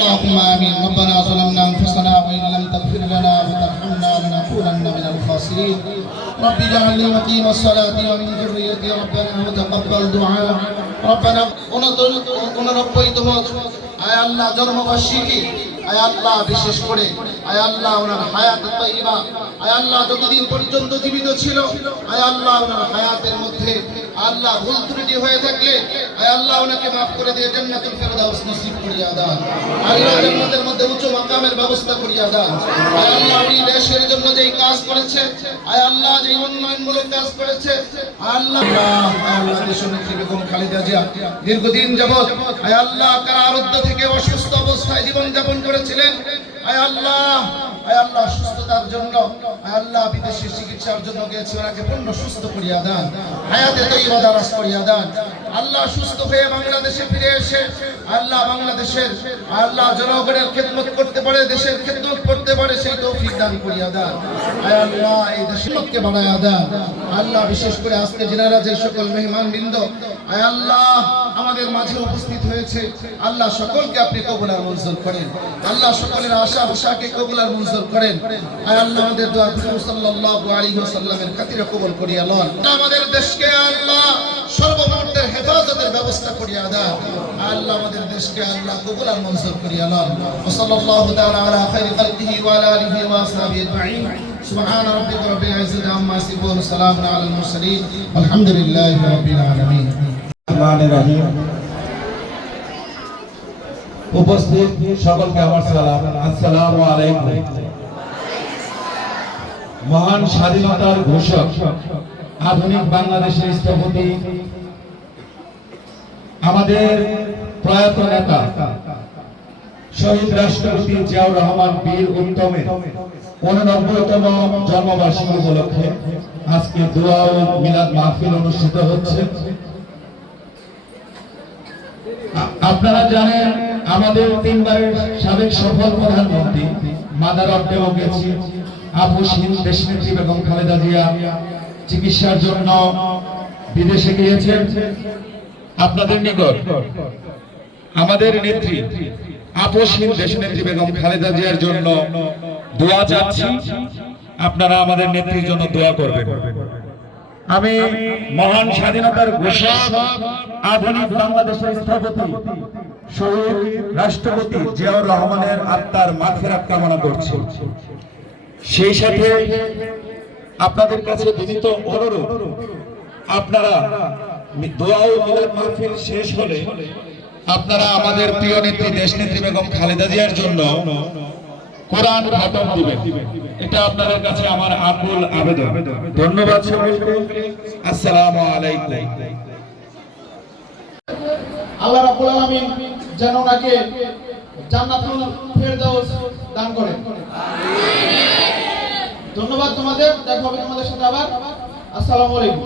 اللهم آمين ربنا ظلمنا أنفسنا وإن لم تغفر لنا وترحمنا لنكونن من الخاسرين رب اجعل لي مقيم الصلاة ومن ذريتي ربنا وتقبل دعاء ربنا উননব্বইতম আয় আল্লাহ জন্মবার্ষিকী আয় আল্লাহ বিশেষ করে আয় আল্লাহ ওনার হায়াত তৈবা যতদিন পর্যন্ত জীবিত ছিল ওনার হায়াতের মধ্যে আল্লাহ ভুল ত্রুটি হয়ে থাকলে ওনাকে মাফ করে দিয়ে নসিব করিয়া দান আল্লাহ জান্নাতের মধ্যে উচ্চ মাকামের ব্যবস্থা করিয়া দান উনি দেশের জন্য কাজ করেছে কাজ করেছে আল্লাহ আল্লাহ বেগম জিয়া, দীর্ঘদিন যাবৎ আয় আল্লাহ কারারুদ্ধ থেকে অসুস্থ অবস্থায় জীবন যাপন করেছিলেন। আল্লাহ বাংলাদেশের, আল্লাহ জনগণের খেদমত করতে পারে, দেশের খেদমত করতে পারে, সেই তৌফিক দান করিয়া দান। আয় আল্লাহ, এই দান। আল্লাহ বিশেষ করে আজকে জেনারা যে সকল মেহমান বৃন্দ আয় আল্লাহ আমাদের মাঝে উপস্থিত হয়েছে আল্লাহ সকলকে আপনি কবুলার মঞ্জুর করেন আল্লাহ সকলের আশা আশাকে কবুলার মঞ্জুর করেন আয় আল্লাহ আমাদের দোয়া হুজুর সাল্লাল্লাহু আলাইহি ওয়াসাল্লামের খাতিরে কবুল করিয়া লন আমাদের দেশকে আল্লাহ সর্বমুহূর্তে হেফাজতের ব্যবস্থা করিয়া দেন আল্লাহ আমাদের দেশকে আল্লাহ কবুলার মঞ্জুর করিয়া লন ওয়া সাল্লাল্লাহু তাআলা আলা খাইরি খালকিহি ওয়া আলা আলিহি ওয়া আসহাবিহি আজমাইন سبحان ربك رب العزة عما يصفون وسلام على المرسلين والحمد لله رب العالمين রহমানির রহিম। উপস্থিত সকলকে আমার সালাম। আসসালামু আলাইকুম। মহান স্বাধীনতার ঘোষক, আধুনিক বাংলাদেশের স্থপতি, আমাদের প্রয়াত নেতা, শহীদ রাষ্ট্রপতি জিয়াউর রহমান বীর উত্তমের উননব্বইতম জন্মবার্ষিকী উপলক্ষে আজকে দোয়া ও মিলাদ মাহফিল অনুষ্ঠিত হচ্ছে। আপনারা জানেন আমাদের তিনবারের সাবেক সফল প্রধানমন্ত্রী মাদার অফ ডেমোক্রেসি আপুসহীন দেশনেত্রী বেগম খালেদা জিয়া চিকিৎসার জন্য বিদেশে গিয়েছেন। আপনাদের নিকট আমাদের নেত্রী আপসহীন দেশনেত্রী বেগম খালেদা জিয়ার জন্য দোয়া চাচ্ছি। আপনারা আমাদের নেত্রীর জন্য দোয়া করবেন। আমি মহান স্বাধীনতার ঘোষক, আধুনিক বাংলাদেশের স্থপতি, শহীদ রাষ্ট্রপতি জিয়াউর রহমানের আত্মার মাগফিরাত কামনা করছি। সেই সাথে আপনাদের কাছে বিনীত অনুরোধ, আপনারা দোয়া মাহফিল শেষ হলে আপনারা আমাদের প্রিয় নেত্রী, দেশনেত্রী বেগম খালেদা জিয়ার জন্য কোরআন খতম দিবেন। এটা আপনাদের কাছে আমার আকুল আবেদন। ধন্যবাদ সকলকে। আসসালামু আলাইকুম। আল্লাহ রাব্বুল আলামিন যেন ওনাকে জান্নাতুল ফেরদাউস দান করেন। ধন্যবাদ তোমাদের। দেখা হবে তোমাদের সাথে আবার। আসসালামু আলাইকুম।